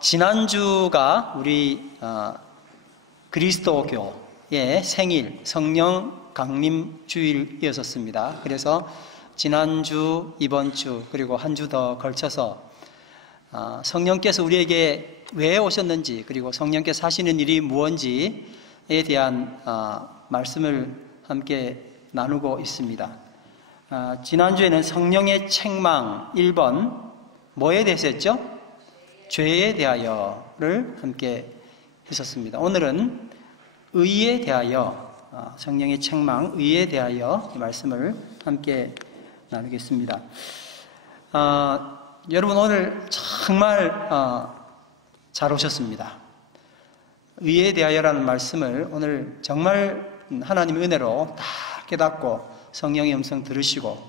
지난주가 우리 그리스도교의 생일 성령 강림 주일이었습니다. 그래서 지난주, 이번 주, 그리고 한 주 더 걸쳐서 성령께서 우리에게 왜 오셨는지, 그리고 성령께서 하시는 일이 무엇인지에 대한 말씀을 함께 나누고 있습니다. 지난주에는 성령의 책망 1번 뭐에 대해서 했죠? 죄에 대하여를 함께 했었습니다. 오늘은 의에 대하여, 성령의 책망, 의에 대하여 말씀을 함께 나누겠습니다. 여러분 오늘 정말 잘 오셨습니다. 의에 대하여라는 말씀을 오늘 정말 하나님의 은혜로 다 깨닫고 성령의 음성 들으시고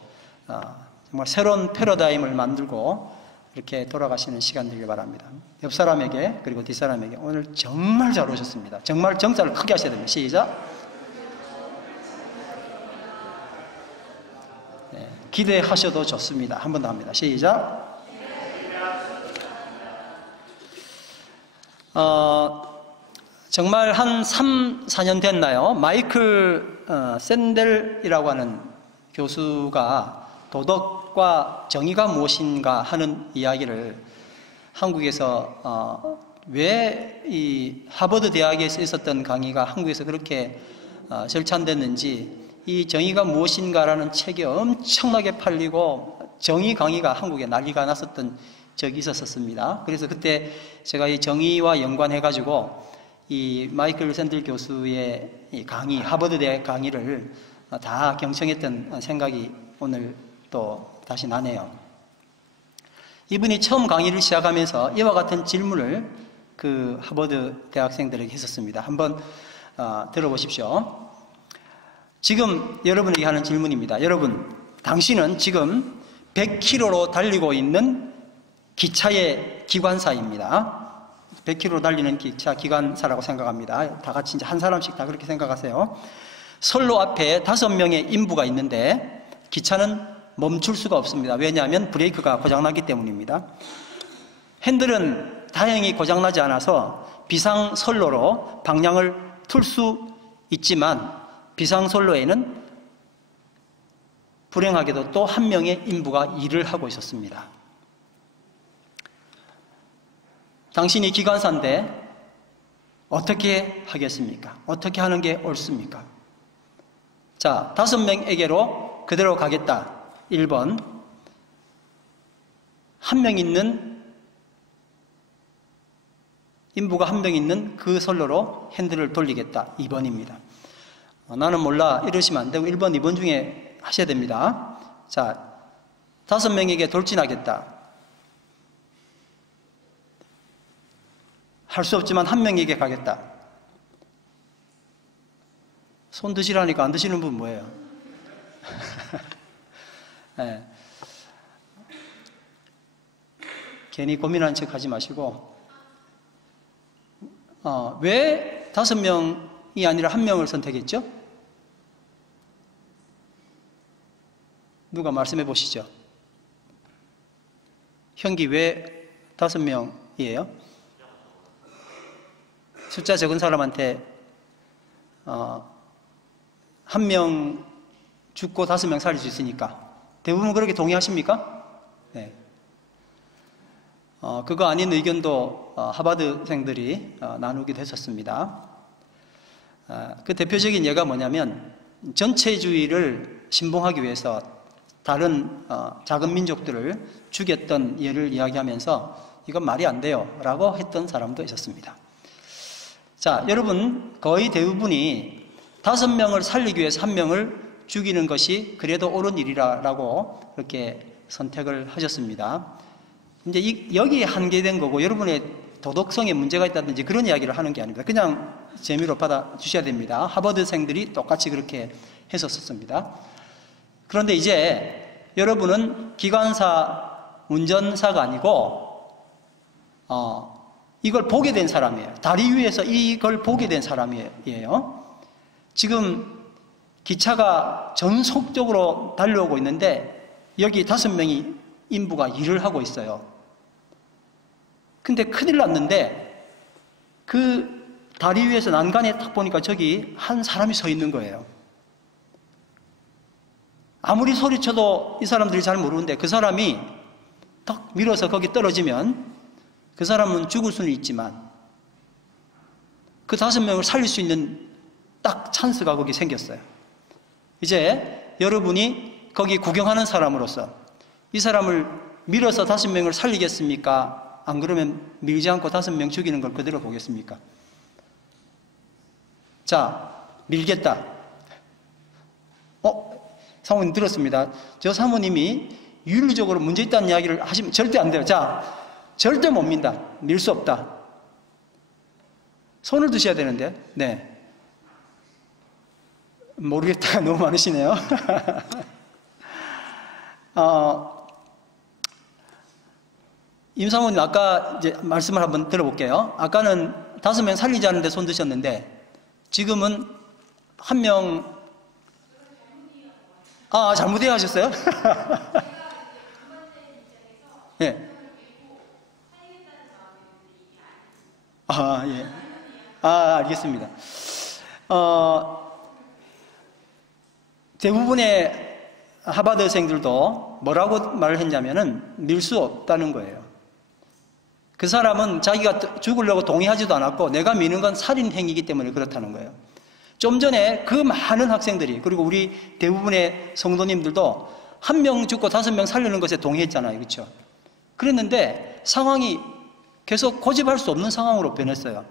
정말 새로운 패러다임을 만들고 이렇게 돌아가시는 시간 되길 바랍니다. 옆 사람에게 그리고 뒷 사람에게 오늘 정말 잘 오셨습니다. 정말 정자를 크게 하셔야 됩니다. 시작. 네, 기대하셔도 좋습니다. 한 번 더 합니다. 시작. 정말 한 3, 4년 됐나요? 마이클 샌델이라고 하는 교수가 도덕과 정의가 무엇인가 하는 이야기를 한국에서 왜 이 하버드 대학에서 있었던 강의가 한국에서 그렇게 절찬됐는지, 이 정의가 무엇인가라는 책이 엄청나게 팔리고 정의 강의가 한국에 난리가 났었던 적이 있었습니다. 그래서 그때 제가 이 정의와 연관해가지고 이 마이클 샌들 교수의 이 강의, 하버드 대학 강의를 다 경청했던 생각이 오늘 또 다시 나네요. 이분이 처음 강의를 시작하면서 이와 같은 질문을 그 하버드 대학생들에게 했었습니다. 한번 들어보십시오. 지금 여러분에게 하는 질문입니다. 여러분, 당신은 지금 100km로 달리고 있는 기차의 기관사입니다. 100km 달리는 기차 기관사라고 생각합니다. 다 같이 이제 한 사람씩 다 그렇게 생각하세요. 선로 앞에 5명의 인부가 있는데 기차는 멈출 수가 없습니다. 왜냐하면 브레이크가 고장나기 때문입니다. 핸들은 다행히 고장나지 않아서 비상선로로 방향을 틀 수 있지만 비상선로에는 불행하게도 또 한 명의 인부가 일을 하고 있었습니다. 당신이 기관사인데 어떻게 하겠습니까? 어떻게 하는 게 옳습니까? 자, 5명에게로 그대로 가겠다. 1번. 한 명 있는, 인부가 한 명 있는 그 선로로 핸들을 돌리겠다. 2번입니다. 나는 몰라 이러시면 안 되고 1번, 2번 중에 하셔야 됩니다. 자, 5명에게 돌진하겠다. 할 수 없지만 한 명에게 가겠다. 손 드시라니까 안 드시는 분 뭐예요? 네. 괜히 고민하는 척 하지 마시고, 왜 5명이 아니라 1명을 선택했죠? 누가 말씀해 보시죠. 형기 왜 5명이에요? 숫자 적은 사람한테 1명 죽고 5명 살릴 수 있으니까. 대부분 그렇게 동의하십니까? 네. 그거 아닌 의견도 하버드생들이 나누기도 했었습니다. 그 대표적인 예가 뭐냐면 전체주의를 신봉하기 위해서 다른 작은 민족들을 죽였던 예를 이야기하면서 이건 말이 안 돼요 라고 했던 사람도 있었습니다. 자, 여러분 거의 대부분이 5명을 살리기 위해서 1명을 죽이는 것이 그래도 옳은 일이라고 그렇게 선택을 하셨습니다. 이제 여기에 한계된 거고 여러분의 도덕성에 문제가 있다든지 그런 이야기를 하는 게 아닙니다. 그냥 재미로 받아주셔야 됩니다. 하버드생들이 똑같이 그렇게 했었습니다. 그런데 이제 여러분은 기관사, 운전사가 아니고 이걸 보게 된 사람이에요. 다리 위에서 이걸 보게 된 사람이에요. 지금 기차가 전속적으로 달려오고 있는데 여기 5명이 인부가 일을 하고 있어요. 근데 큰일 났는데 그 다리 위에서 난간에 딱 보니까 저기 한 사람이 서 있는 거예요. 아무리 소리쳐도 이 사람들이 잘 모르는데 그 사람이 딱 밀어서 거기 떨어지면 그 사람은 죽을 수는 있지만 그 5명을 살릴 수 있는 딱 찬스가 거기 생겼어요. 이제 여러분이 거기 구경하는 사람으로서 이 사람을 밀어서 5명을 살리겠습니까? 안 그러면 밀지 않고 5명 죽이는 걸 그대로 보겠습니까? 자, 밀겠다. 사모님 들었습니다. 저 사모님이 윤리적으로 문제 있다는 이야기를 하시면 절대 안 돼요. 자, 절대 못 민다. 밀 수 없다. 손을 드셔야 되는데, 네. 모르겠다. 너무 많으시네요. 임 사모님 아까 이제 말씀을 한번 들어볼게요. 아까는 5명 살리자는데 손 드셨는데, 지금은 1명, 잘못 이해하셨어요? 예. 예. 알겠습니다. 대부분의 하버드생들도 뭐라고 말을 했냐면은 밀 수 없다는 거예요. 그 사람은 자기가 죽으려고 동의하지도 않았고 내가 미는 건 살인행위이기 때문에 그렇다는 거예요. 좀 전에 그 많은 학생들이 그리고 우리 대부분의 성도님들도 1명 죽고 5명 살리는 것에 동의했잖아요. 그렇죠? 그랬는데 상황이 계속 고집할 수 없는 상황으로 변했어요.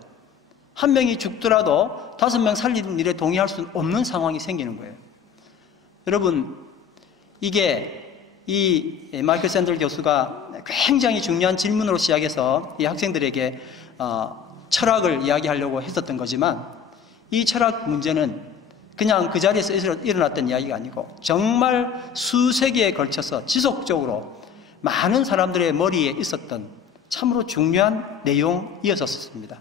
1명이 죽더라도 5명 살리는 일에 동의할 수 없는 상황이 생기는 거예요. 여러분, 이게 이 마이클 샌들 교수가 굉장히 중요한 질문으로 시작해서 이 학생들에게 철학을 이야기하려고 했었던 거지만 이 철학 문제는 그냥 그 자리에서 일어났던 이야기가 아니고 정말 수세기에 걸쳐서 지속적으로 많은 사람들의 머리에 있었던 참으로 중요한 내용이었었습니다.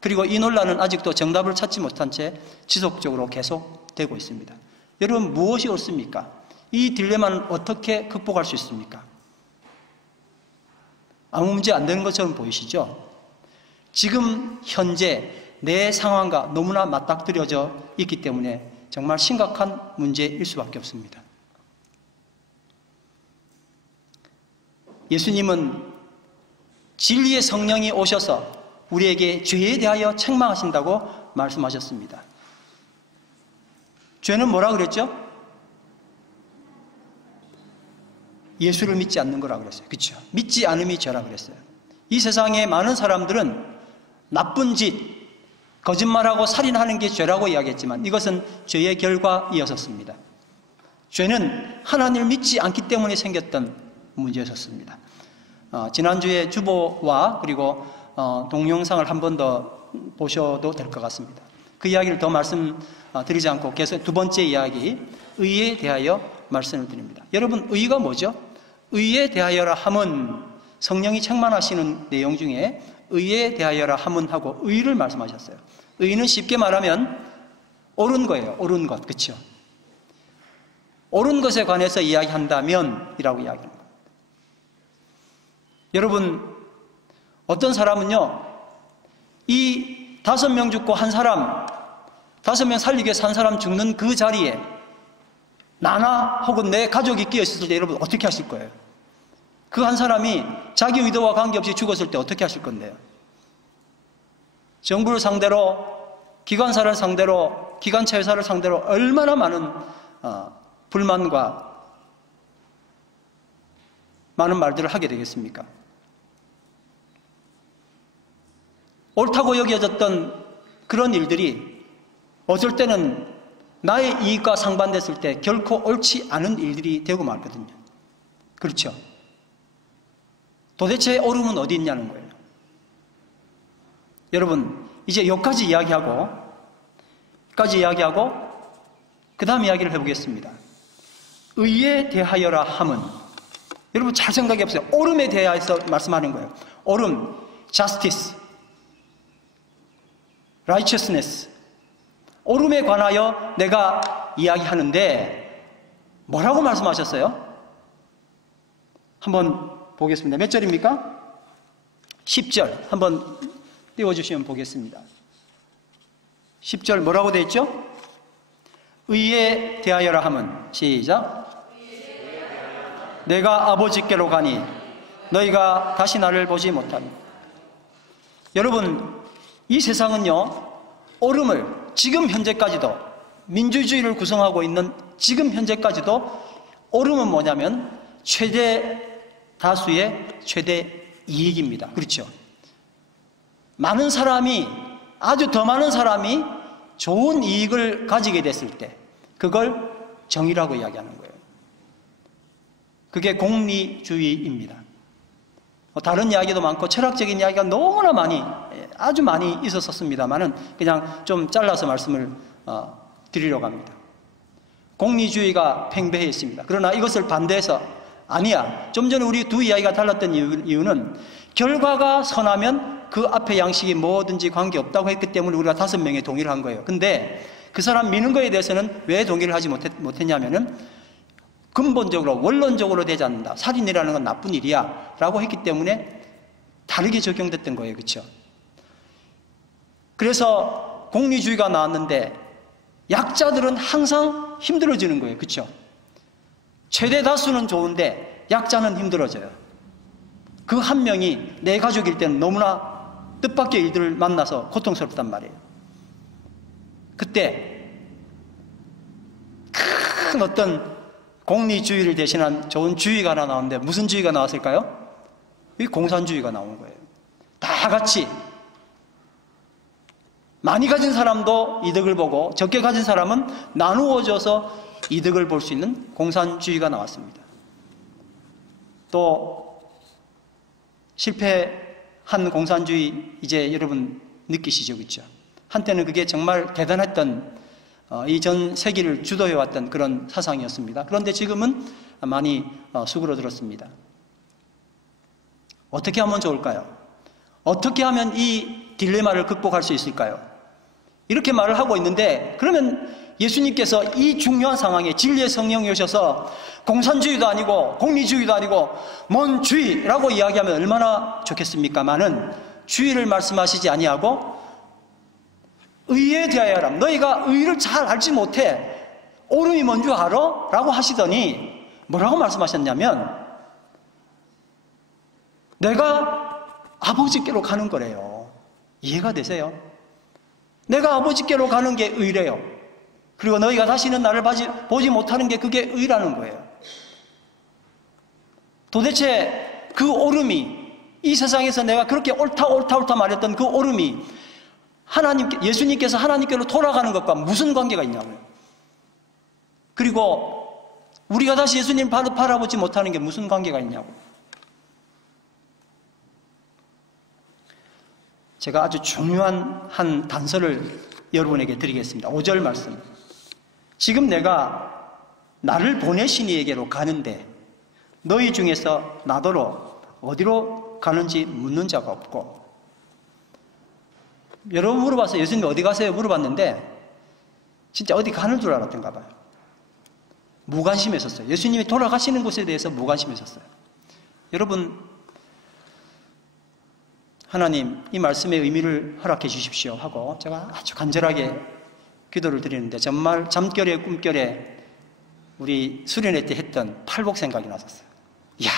그리고 이 논란은 아직도 정답을 찾지 못한 채 지속적으로 계속되고 있습니다. 여러분, 무엇이 옳습니까? 이 딜레마는 어떻게 극복할 수 있습니까? 아무 문제 안 되는 것처럼 보이시죠? 지금 현재 내 상황과 너무나 맞닥뜨려져 있기 때문에 정말 심각한 문제일 수밖에 없습니다. 예수님은 진리의 성령이 오셔서 우리에게 죄에 대하여 책망하신다고 말씀하셨습니다. 죄는 뭐라 그랬죠? 예수를 믿지 않는 거라 그랬어요. 그렇죠? 믿지 않음이 죄라 그랬어요. 이 세상에 많은 사람들은 나쁜 짓, 거짓말하고 살인하는 게 죄라고 이야기했지만 이것은 죄의 결과이었습니다. 죄는 하나님을 믿지 않기 때문에 생겼던 문제였습니다. 지난주에 주보와 그리고 동영상을 한 번 더 보셔도 될 것 같습니다. 그 이야기를 더 말씀드리지 않고 계속 두 번째 이야기, 의에 대하여 말씀을 드립니다. 여러분, 의가 뭐죠? 의에 대하여라 함은 성령이 책망하시는 내용 중에 의에 대하여라 함은 하고 의를 말씀하셨어요. 의는 쉽게 말하면 옳은 거예요. 옳은 것. 그렇죠? 옳은 것에 관해서 이야기한다면 이라고 이야기합니다. 여러분, 어떤 사람은요, 이 5명 죽고 한 사람, 5명 살리기 위해서 한 사람 죽는 그 자리에 나나 혹은 내 가족이 끼어 있을 때 여러분 어떻게 하실 거예요? 그 한 사람이 자기 의도와 관계없이 죽었을 때 어떻게 하실 건데요? 정부를 상대로, 기관사를 상대로, 기관차 회사를 상대로 얼마나 많은 불만과 많은 말들을 하게 되겠습니까? 옳다고 여겨졌던 그런 일들이 어쩔 때는 나의 이익과 상반됐을 때 결코 옳지 않은 일들이 되고 말거든요. 그렇죠? 도대체 옳음은 어디 있냐는 거예요. 여러분, 이제 여기까지 이야기하고 그 다음 이야기를 해보겠습니다. 의에 대하여라 함은, 여러분 잘 생각해 보세요. 옳음에 대해서 말씀하는 거예요. 옳음, justice, righteousness. 옳음에 관하여 내가 이야기하는데 뭐라고 말씀하셨어요? 한번 보겠습니다. 몇 절입니까? 10절 한번 띄워주시면 보겠습니다. 10절 뭐라고 되어 있죠? 의에 대하여라 함은 시작. 내가 아버지께로 가니 너희가 다시 나를 보지 못하니. 여러분, 이 세상은요, 옳음을 지금 현재까지도, 민주주의를 구성하고 있는 지금 현재까지도 옳음은 뭐냐면 최대 다수의 최대 이익입니다. 그렇죠? 많은 사람이, 아주 더 많은 사람이 좋은 이익을 가지게 됐을 때 그걸 정의라고 이야기하는 거예요. 그게 공리주의입니다. 다른 이야기도 많고 철학적인 이야기가 너무나 많이, 아주 많이 있었습니다만은 그냥 좀 잘라서 말씀을 드리려고 합니다. 공리주의가 팽배했습니다. 그러나 이것을 반대해서 아니야, 좀 전에 우리 두 이야기가 달랐던 이유는 결과가 선하면 그 앞에 양식이 뭐든지 관계없다고 했기 때문에 우리가 5명이 동의를 한 거예요. 근데 그 사람 미는 거에 대해서는 왜 동의를 하지 못했냐면은 근본적으로, 원론적으로 되지 않는다, 살인이라는 건 나쁜 일이야 라고 했기 때문에 다르게 적용됐던 거예요. 그렇죠? 그래서 공리주의가 나왔는데 약자들은 항상 힘들어지는 거예요. 그렇죠? 최대 다수는 좋은데 약자는 힘들어져요. 그 한 명이 내 가족일 때는 너무나 뜻밖의 일들을 만나서 고통스럽단 말이에요. 그때 큰 어떤 공리주의를 대신한 좋은 주의가 하나 나오는데 무슨 주의가 나왔을까요? 이 공산주의가 나온 거예요. 다 같이 많이 가진 사람도 이득을 보고 적게 가진 사람은 나누어져서 이득을 볼 수 있는 공산주의가 나왔습니다. 또 실패한 공산주의 이제 여러분 느끼시죠? 그렇죠? 한때는 그게 정말 대단했던 이 전 세계를 주도해왔던 그런 사상이었습니다. 그런데 지금은 많이 수그러들었습니다. 어떻게 하면 좋을까요? 어떻게 하면 이 딜레마를 극복할 수 있을까요? 이렇게 말을 하고 있는데, 그러면 예수님께서 이 중요한 상황에 진리의 성령이 오셔서 공산주의도 아니고 공리주의도 아니고 뭔 주의라고 이야기하면 얼마나 좋겠습니까마는 주의를 말씀하시지 아니하고 의에 대하여라. 너희가 의를 잘 알지 못해. 옳음이 뭔 줄 알아? 라고 하시더니 뭐라고 말씀하셨냐면 내가 아버지께로 가는 거래요. 이해가 되세요? 내가 아버지께로 가는 게 의래요. 그리고 너희가 다시는 나를 보지 못하는 게 그게 의라는 거예요. 도대체 그 옳음이, 이 세상에서 내가 그렇게 옳다 말했던 그 옳음이 예수님께서 하나님께로 돌아가는 것과 무슨 관계가 있냐고요. 그리고 우리가 다시 예수님 바라보지 못하는 게 무슨 관계가 있냐고. 제가 아주 중요한 한 단서를 여러분에게 드리겠습니다. 5절 말씀. 지금 내가 나를 보내신 이에게로 가는데 너희 중에서 나더러 어디로 가는지 묻는 자가 없고. 여러분 물어봐서 예수님 어디 가세요? 물어봤는데 진짜 어디 가는 줄 알았던가 봐요. 무관심했었어요. 예수님이 돌아가시는 곳에 대해서 무관심했었어요. 여러분, 하나님 이 말씀의 의미를 허락해 주십시오 하고 제가 아주 간절하게 기도를 드리는데 정말 잠결에 꿈결에 우리 수련회 때 했던 팔복 생각이 났었어요. 이야,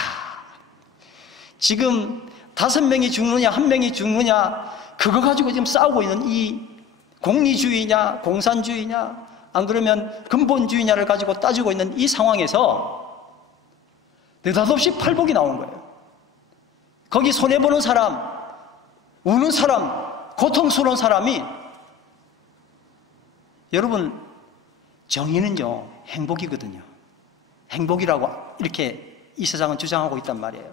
지금 5명이 죽느냐 1명이 죽느냐 그거 가지고 지금 싸우고 있는 이 공리주의냐 공산주의냐 안 그러면 근본주의냐를 가지고 따지고 있는 이 상황에서 느닷없이 팔복이 나온 거예요. 거기 손해보는 사람, 우는 사람, 고통스러운 사람이, 여러분 정의는요 행복이거든요. 행복이라고 이렇게 이 세상은 주장하고 있단 말이에요.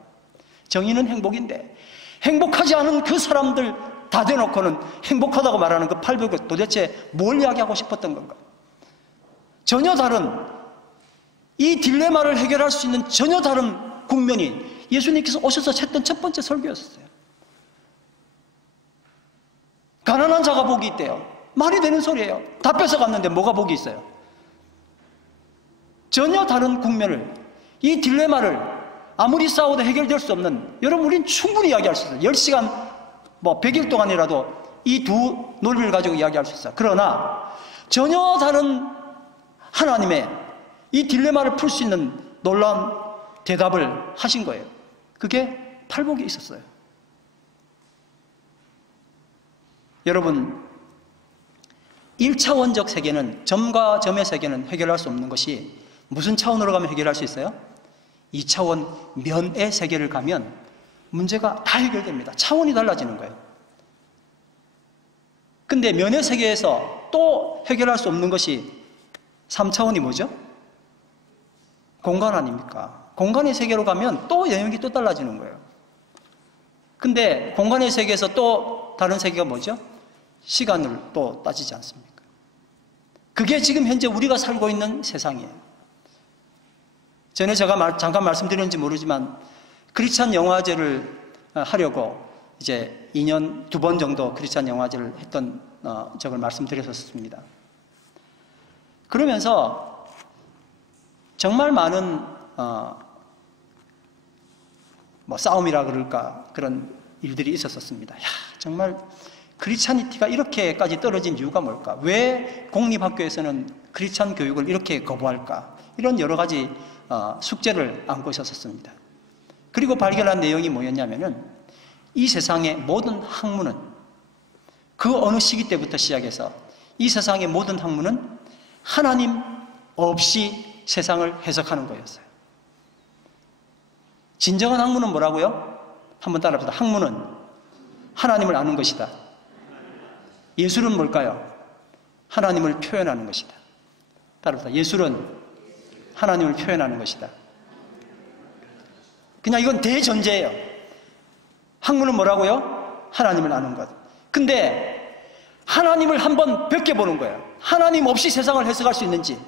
정의는 행복인데 행복하지 않은 그 사람들 다 대놓고는 행복하다고 말하는 그 팔복을 도대체 뭘 이야기하고 싶었던 건가? 전혀 다른, 이 딜레마를 해결할 수 있는 전혀 다른 국면이 예수님께서 오셔서 했던 첫 번째 설교였어요. 가난한 자가 복이 있대요. 말이 되는 소리예요. 다 뺏어갔는데 뭐가 복이 있어요? 전혀 다른 국면을, 이 딜레마를 아무리 싸워도 해결될 수 없는, 여러분 우리는 충분히 이야기할 수 있어요. 10시간 100일 동안이라도 이 두 논리를 가지고 이야기할 수 있어요. 그러나 전혀 다른 하나님의 이 딜레마를 풀 수 있는 놀라운 대답을 하신 거예요. 그게 팔복에 있었어요. 여러분, 1차원적 세계는, 점과 점의 세계는 해결할 수 없는 것이 무슨 차원으로 가면 해결할 수 있어요? 2차원 면의 세계를 가면 문제가 다 해결됩니다. 차원이 달라지는 거예요. 근데 면의 세계에서 또 해결할 수 없는 것이 3차원이 뭐죠? 공간 아닙니까? 공간의 세계로 가면 또 영역이 또 달라지는 거예요. 근데 공간의 세계에서 또 다른 세계가 뭐죠? 시간을 또 따지지 않습니까? 그게 지금 현재 우리가 살고 있는 세상이에요. 전에 제가 잠깐 말씀드렸는지 모르지만 크리스찬 영화제를 하려고 이제 2년 2번 정도 크리스찬 영화제를 했던 적을 말씀드렸었습니다. 그러면서 정말 많은 싸움이라 그럴까 그런 일들이 있었습니다. 정말 크리스찬이티가 이렇게까지 떨어진 이유가 뭘까? 왜 공립학교에서는 크리스찬 교육을 이렇게 거부할까? 이런 여러 가지 숙제를 안고 있었습니다. 그리고 발견한 내용이 뭐였냐면은 이 세상의 모든 학문은, 그 어느 시기 때부터 시작해서 이 세상의 모든 학문은 하나님 없이 세상을 해석하는 거였어요. 진정한 학문은 뭐라고요? 한번 따라합시다. 학문은 하나님을 아는 것이다. 예술은 뭘까요? 하나님을 표현하는 것이다. 따라합시다. 예술은 하나님을 표현하는 것이다. 그냥 이건 대전제예요. 학문은 뭐라고요? 하나님을 아는 것. 근데 하나님을 한번 벗겨보는 거예요. 하나님 없이 세상을 해석할 수 있는지.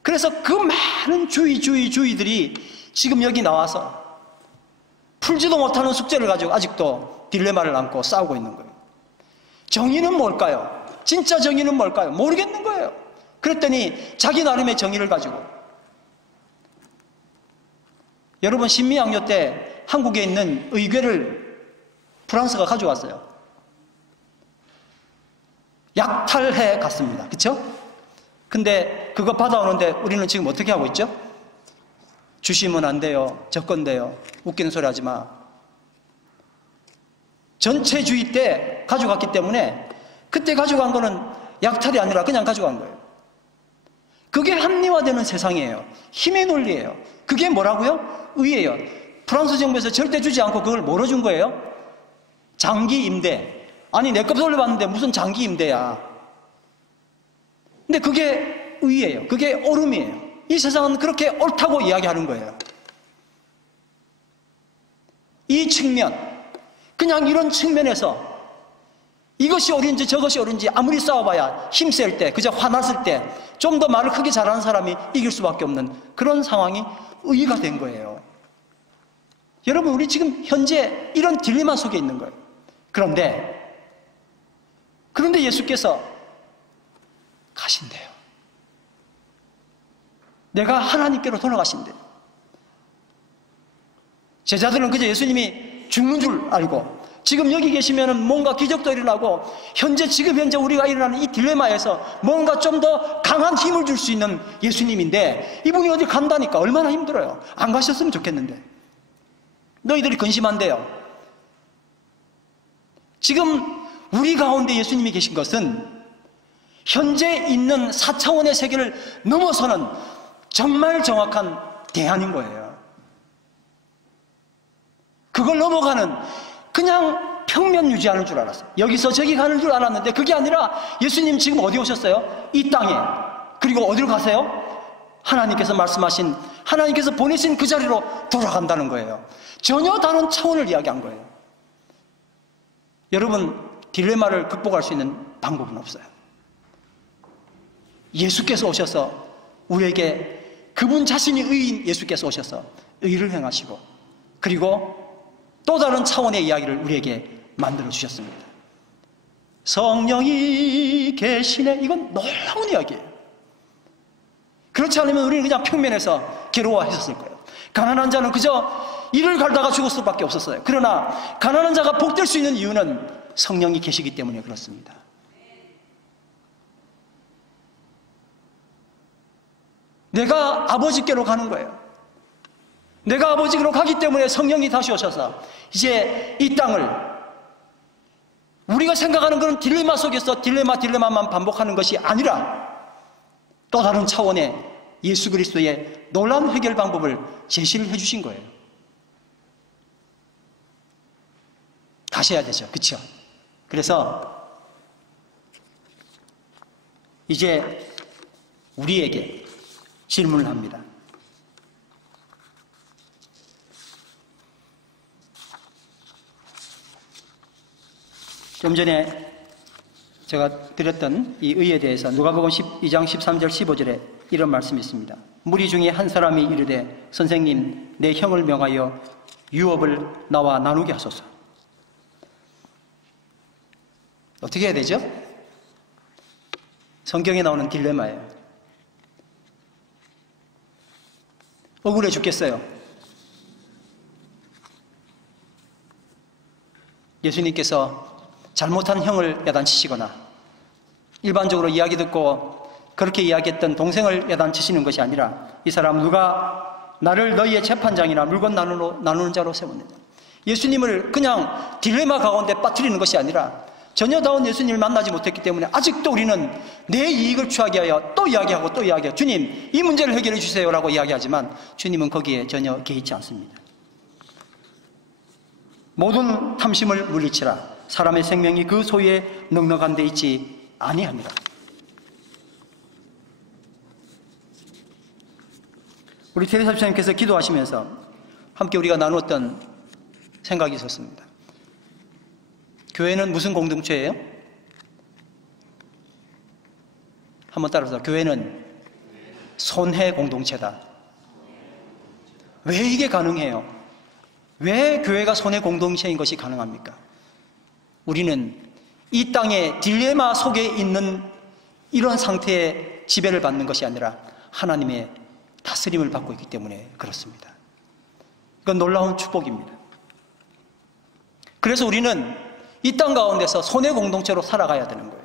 그래서 그 많은 주의들이 지금 여기 나와서 풀지도 못하는 숙제를 가지고 아직도 딜레마를 안고 싸우고 있는 거예요. 정의는 뭘까요? 진짜 정의는 뭘까요? 모르겠는 거예요. 그랬더니 자기 나름의 정의를 가지고, 여러분 신미양요 때 한국에 있는 의궤를 프랑스가 가져왔어요. 약탈해 갔습니다. 그렇죠? 근데 그거 받아오는데 우리는 지금 어떻게 하고 있죠? 주시면 안 돼요. 저건데요. 웃기는 소리 하지 마. 전체주의 때 가져갔기 때문에 그때 가져간 거는 약탈이 아니라 그냥 가져간 거예요. 그게 합리화되는 세상이에요. 힘의 논리예요. 그게 뭐라고요? 의예요. 프랑스 정부에서 절대 주지 않고 그걸 뭐로 준 거예요? 장기 임대. 아니 내 값 돌려봤는데 무슨 장기 임대야. 근데 그게 의예요. 그게 옳음이에요. 이 세상은 그렇게 옳다고 이야기하는 거예요. 이 측면, 그냥 이런 측면에서 이것이 옳은지 저것이 옳은지 아무리 싸워봐야 힘셀 때, 그저 화났을 때 좀 더 말을 크게 잘하는 사람이 이길 수밖에 없는 그런 상황이 의가 된 거예요. 여러분, 우리 지금 현재 이런 딜레마 속에 있는 거예요. 그런데 예수께서 가신대요. 내가 하나님께로 돌아가신대요. 제자들은 그저 예수님이 죽는 줄 알고, 지금 여기 계시면은 뭔가 기적도 일어나고, 지금 현재 우리가 일어나는 이 딜레마에서 뭔가 좀 더 강한 힘을 줄 수 있는 예수님인데, 이분이 어디 간다니까 얼마나 힘들어요. 안 가셨으면 좋겠는데. 너희들이 근심한대요. 지금 우리 가운데 예수님이 계신 것은 현재 있는 4차원의 세계를 넘어서는 정말 정확한 대안인 거예요. 그걸 넘어가는, 그냥 평면 유지하는 줄 알았어요. 여기서 저기 가는 줄 알았는데 그게 아니라 예수님 지금 어디 오셨어요? 이 땅에. 그리고 어디로 가세요? 하나님께서 말씀하신, 하나님께서 보내신 그 자리로 돌아간다는 거예요. 전혀 다른 차원을 이야기한 거예요. 여러분, 딜레마를 극복할 수 있는 방법은 없어요. 예수께서 오셔서 우리에게, 그분 자신이 의인 예수께서 오셔서 의를 행하시고, 그리고 또 다른 차원의 이야기를 우리에게 만들어 주셨습니다. 성령이 계시네. 이건 놀라운 이야기예요. 그렇지 않으면 우리는 그냥 평면에서 괴로워했었을 거예요. 가난한 자는 그저 이를 갈다가 죽을 수밖에 없었어요. 그러나 가난한 자가 복될 수 있는 이유는 성령이 계시기 때문에 그렇습니다. 내가 아버지께로 가는 거예요. 내가 아버지께로 가기 때문에 성령이 다시 오셔서 이제 이 땅을, 우리가 생각하는 그런 딜레마 속에서 딜레마만 반복하는 것이 아니라 또 다른 차원의 예수 그리스도의 놀라운 해결 방법을 제시를 해주신 거예요. 다시 해야 되죠. 그렇죠? 그래서 이제 우리에게 질문을 합니다. 좀 전에 제가 드렸던 이 의에 대해서 누가복음 12장 13절 15절에 이런 말씀이 있습니다. 무리 중에 한 사람이 이르되 선생님, 내 형을 명하여 유업을 나와 나누게 하소서. 어떻게 해야 되죠? 성경에 나오는 딜레마예요. 억울해 죽겠어요. 예수님께서 잘못한 형을 야단치시거나 일반적으로 이야기 듣고 그렇게 이야기했던 동생을 야단치시는 것이 아니라 이 사람 누가 나를 너희의 재판장이나 물건 나누는 자로 세웠느냐. 예수님을 그냥 딜레마 가운데 빠뜨리는 것이 아니라 전혀다운 예수님을 만나지 못했기 때문에 아직도 우리는 내 이익을 취하게 하여 또 이야기하고 주님 이 문제를 해결해 주세요라고 이야기하지만 주님은 거기에 전혀 개의치 않습니다. 모든 탐심을 물리치라. 사람의 생명이 그 소유에 넉넉한 데 있지 아니합니다. 우리 테레사 집사님께서 기도하시면서 함께 우리가 나누었던 생각이 있었습니다. 교회는 무슨 공동체예요? 한번 따라서 교회는 손해 공동체다. 왜 이게 가능해요? 왜 교회가 손해 공동체인 것이 가능합니까? 우리는 이 땅의 딜레마 속에 있는 이런 상태의 지배를 받는 것이 아니라 하나님의 다스림을 받고 있기 때문에 그렇습니다. 이건 놀라운 축복입니다. 그래서 우리는 이 땅 가운데서 손해 공동체로 살아가야 되는 거예요.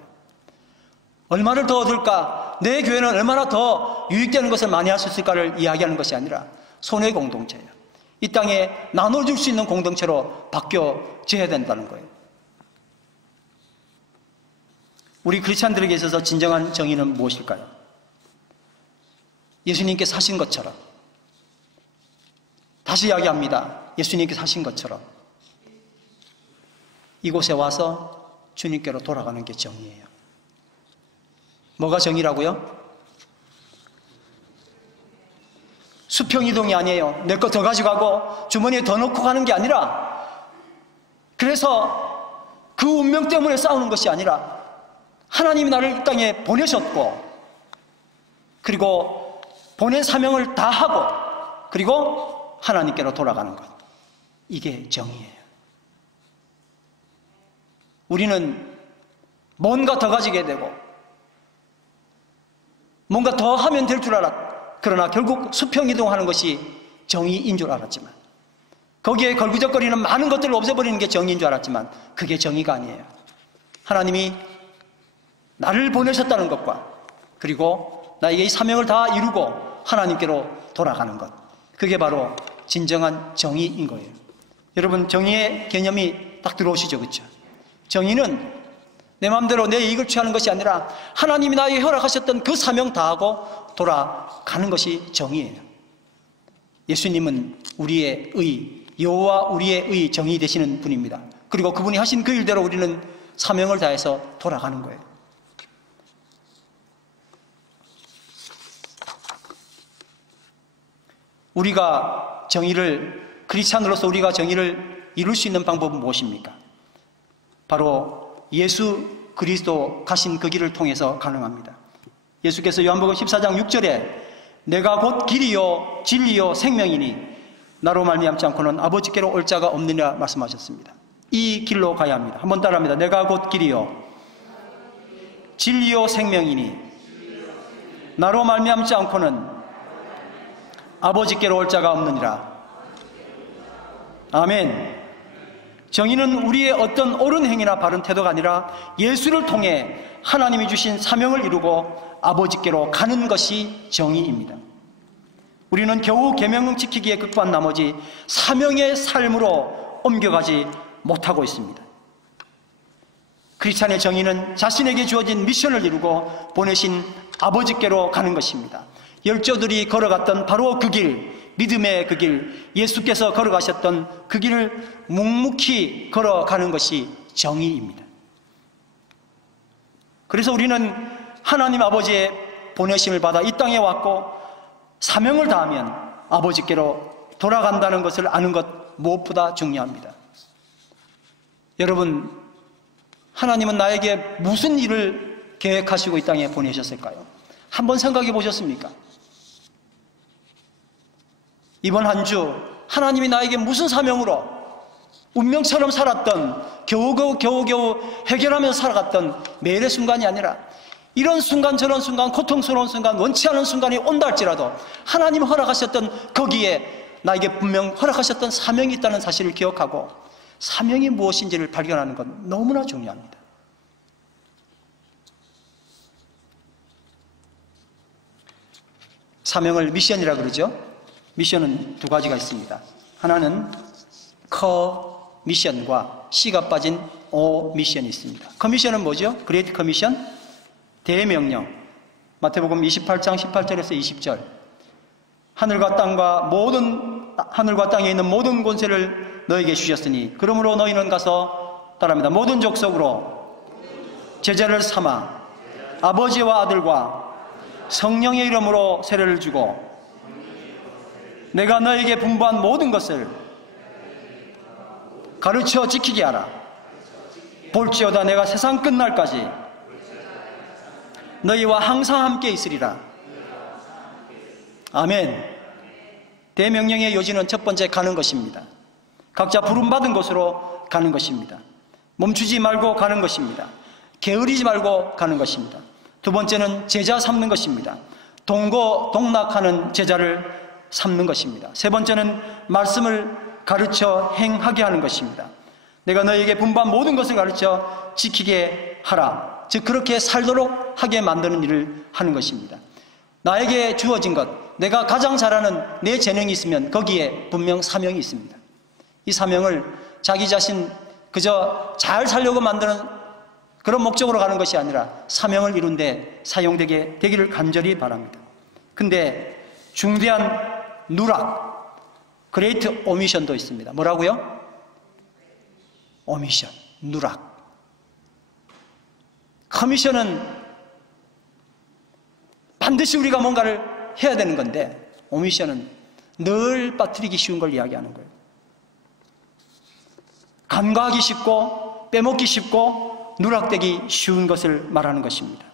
얼마를 더 얻을까? 내 교회는 얼마나 더 유익되는 것을 많이 할 수 있을까를 이야기하는 것이 아니라 손해 공동체예요. 이 땅에 나눠줄 수 있는 공동체로 바뀌어져야 된다는 거예요. 우리 크리스찬들에게 있어서 진정한 정의는 무엇일까요? 예수님께서 하신 것처럼, 다시 이야기합니다. 예수님께서 하신 것처럼 이곳에 와서 주님께로 돌아가는 게 정의예요. 뭐가 정의라고요? 수평이동이 아니에요. 내 거 더 가져가고 주머니에 더 넣고 가는 게 아니라, 그래서 그 운명 때문에 싸우는 것이 아니라 하나님이 나를 이 땅에 보내셨고, 그리고 보낸 사명을 다하고, 그리고 하나님께로 돌아가는 것. 이게 정의예요. 우리는 뭔가 더 가지게 되고 뭔가 더 하면 될 줄 알았. 그러나 결국 수평이동하는 것이 정의인 줄 알았지만, 거기에 걸기적거리는 많은 것들을 없애버리는 게 정의인 줄 알았지만 그게 정의가 아니에요. 하나님이 나를 보내셨다는 것과 그리고 나에게 이 사명을 다 이루고 하나님께로 돌아가는 것, 그게 바로 진정한 정의인 거예요. 여러분, 정의의 개념이 딱 들어오시죠? 그렇죠? 정의는 내 마음대로 내 이익을 취하는 것이 아니라 하나님이 나에게 허락하셨던 그 사명 다하고 돌아가는 것이 정의예요. 예수님은 우리의 의, 여호와 우리의 의 정의 되시는 분입니다. 그리고 그분이 하신 그 일대로 우리는 사명을 다해서 돌아가는 거예요. 우리가 정의를, 크리스찬으로서 우리가 정의를 이룰 수 있는 방법은 무엇입니까? 바로 예수 그리스도 가신 그 길을 통해서 가능합니다. 예수께서 요한복음 14장 6절에 내가 곧 길이요 진리요 생명이니 나로 말미암지 않고는 아버지께로 올 자가 없느니라 말씀하셨습니다. 이 길로 가야 합니다. 한번 따라합니다. 내가 곧 길이요 진리요 생명이니 나로 말미암지 않고는 아버지께로 올 자가 없느니라. 아멘. 정의는 우리의 어떤 옳은 행위나 바른 태도가 아니라 예수를 통해 하나님이 주신 사명을 이루고 아버지께로 가는 것이 정의입니다. 우리는 겨우 계명 지키기에 급한 나머지 사명의 삶으로 옮겨가지 못하고 있습니다. 크리스찬의 정의는 자신에게 주어진 미션을 이루고 보내신 아버지께로 가는 것입니다. 열조들이 걸어갔던 바로 그 길, 믿음의 그 길, 예수께서 걸어가셨던 그 길을 묵묵히 걸어가는 것이 정의입니다. 그래서 우리는 하나님 아버지의 보내심을 받아 이 땅에 왔고 사명을 다하면 아버지께로 돌아간다는 것을 아는 것 무엇보다 중요합니다. 여러분, 하나님은 나에게 무슨 일을 계획하시고 이 땅에 보내셨을까요? 한번 생각해 보셨습니까? 이번 한 주 하나님이 나에게 무슨 사명으로 운명처럼 살았던 겨우겨우 해결하면서 살아갔던 매일의 순간이 아니라 이런 순간 저런 순간 고통스러운 순간 원치 않은 순간이 온다 할지라도 하나님 허락하셨던 거기에 나에게 분명 허락하셨던 사명이 있다는 사실을 기억하고 사명이 무엇인지를 발견하는 건 너무나 중요합니다. 사명을 미션이라고 그러죠. 미션은 두 가지가 있습니다. 하나는 커미션과 C가 빠진 오미션이 있습니다. 커미션은 뭐죠? 그레이트 커미션, 대명령. 마태복음 28장 18절에서 20절. 하늘과 땅에 있는 모든 권세를 너에게 주셨으니 그러므로 너희는 가서 따라합니다. 모든 족속으로 제자를 삼아 아버지와 아들과 성령의 이름으로 세례를 주고 내가 너에게 분부한 모든 것을 가르쳐 지키게 하라. 볼지어다 내가 세상 끝날까지 너희와 항상 함께 있으리라. 아멘. 대명령의 요지는 첫 번째 가는 것입니다. 각자 부름받은 곳으로 가는 것입니다. 멈추지 말고 가는 것입니다. 게으르지 말고 가는 것입니다. 두 번째는 제자 삼는 것입니다. 동고동락하는 제자를 삼는 것입니다. 세 번째는 말씀을 가르쳐 행하게 하는 것입니다. 내가 너에게 분부한 모든 것을 가르쳐 지키게 하라. 즉 그렇게 살도록 하게 만드는 일을 하는 것입니다. 나에게 주어진 것, 내가 가장 잘하는 내 재능이 있으면 거기에 분명 사명이 있습니다. 이 사명을 자기 자신 그저 잘 살려고 만드는 그런 목적으로 가는 것이 아니라 사명을 이룬 데 사용되게 되기를 간절히 바랍니다. 근데 중대한 누락, 그레이트 오미션도 있습니다. 뭐라고요? 오미션, 누락. 커미션은 반드시 우리가 뭔가를 해야 되는 건데 오미션은 늘 빠뜨리기 쉬운 걸 이야기하는 거예요. 간과하기 쉽고 빼먹기 쉽고 누락되기 쉬운 것을 말하는 것입니다.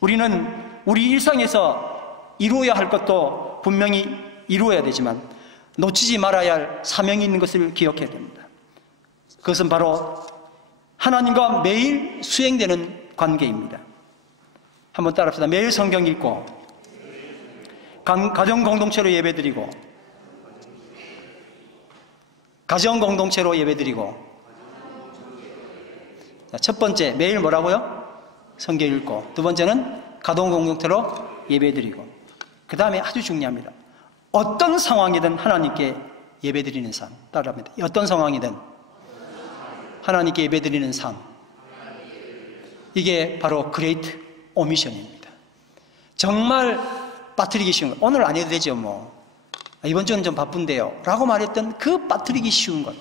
우리는 우리 일상에서 이루어야 할 것도 분명히 이루어야 되지만 놓치지 말아야 할 사명이 있는 것을 기억해야 됩니다. 그것은 바로 하나님과 매일 수행되는 관계입니다. 한번 따라합시다. 매일 성경 읽고 가정 공동체로 예배드리고 가정 공동체로 예배드리고. 자, 첫 번째 매일 뭐라고요? 성경 읽고. 두 번째는 가정 공동체로 예배드리고. 그 다음에 아주 중요합니다. 어떤 상황이든 하나님께 예배드리는 삶. 따라합니다. 어떤 상황이든 하나님께 예배드리는 삶. 이게 바로 그레이트 오미션입니다. 정말 빠뜨리기 쉬운 것. 오늘 안 해도 되죠 뭐. 이번 주는 좀 바쁜데요 라고 말했던 그 빠뜨리기 쉬운 것.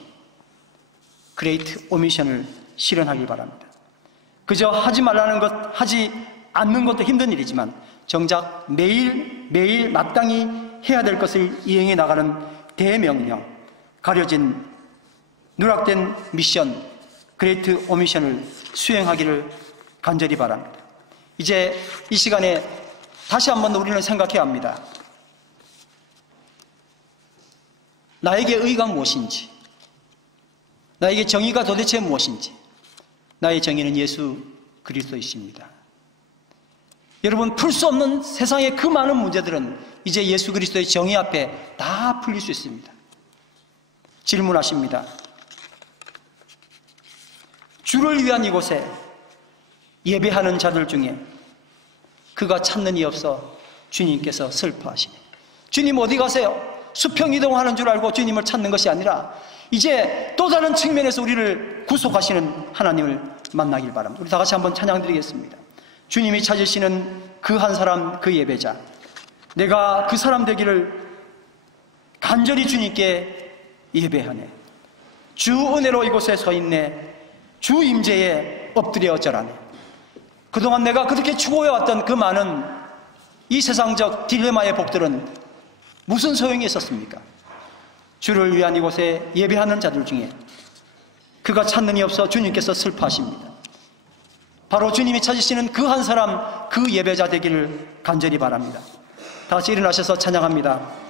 그레이트 오미션을 실현하길 바랍니다. 그저 하지 말라는 것, 하지 않는 것도 힘든 일이지만 정작 매일 마땅히 해야 될 것을 이행해 나가는 대명령, 가려진 누락된 미션, 그레이트 오미션을 수행하기를 간절히 바랍니다. 이제 이 시간에 다시 한 번 더 우리는 생각해야 합니다. 나에게 의가 무엇인지, 나에게 정의가 도대체 무엇인지. 나의 정의는 예수 그리스도이십니다. 여러분, 풀 수 없는 세상의 그 많은 문제들은 이제 예수 그리스도의 정의 앞에 다 풀릴 수 있습니다. 질문하십니다. 주를 위한 이곳에 예배하는 자들 중에 그가 찾는 이 없어 주님께서 슬퍼하시네. 주님 어디 가세요? 수평 이동하는 줄 알고 주님을 찾는 것이 아니라 이제 또 다른 측면에서 우리를 구속하시는 하나님을 만나길 바랍니다. 우리 다 같이 한번 찬양 드리겠습니다. 주님이 찾으시는 그 한 사람, 그 예배자, 내가 그 사람 되기를 간절히 주님께 예배하네. 주 은혜로 이곳에 서 있네. 주 임재에 엎드려 절하네. 그동안 내가 그렇게 추구해왔던 그 많은 이 세상적 딜레마의 복들은 무슨 소용이 있었습니까? 주를 위한 이곳에 예배하는 자들 중에 그가 찾는 이 없어 주님께서 슬퍼하십니다. 바로 주님이 찾으시는 그 한 사람, 그 예배자 되기를 간절히 바랍니다. 다 같이 일어나셔서 찬양합니다.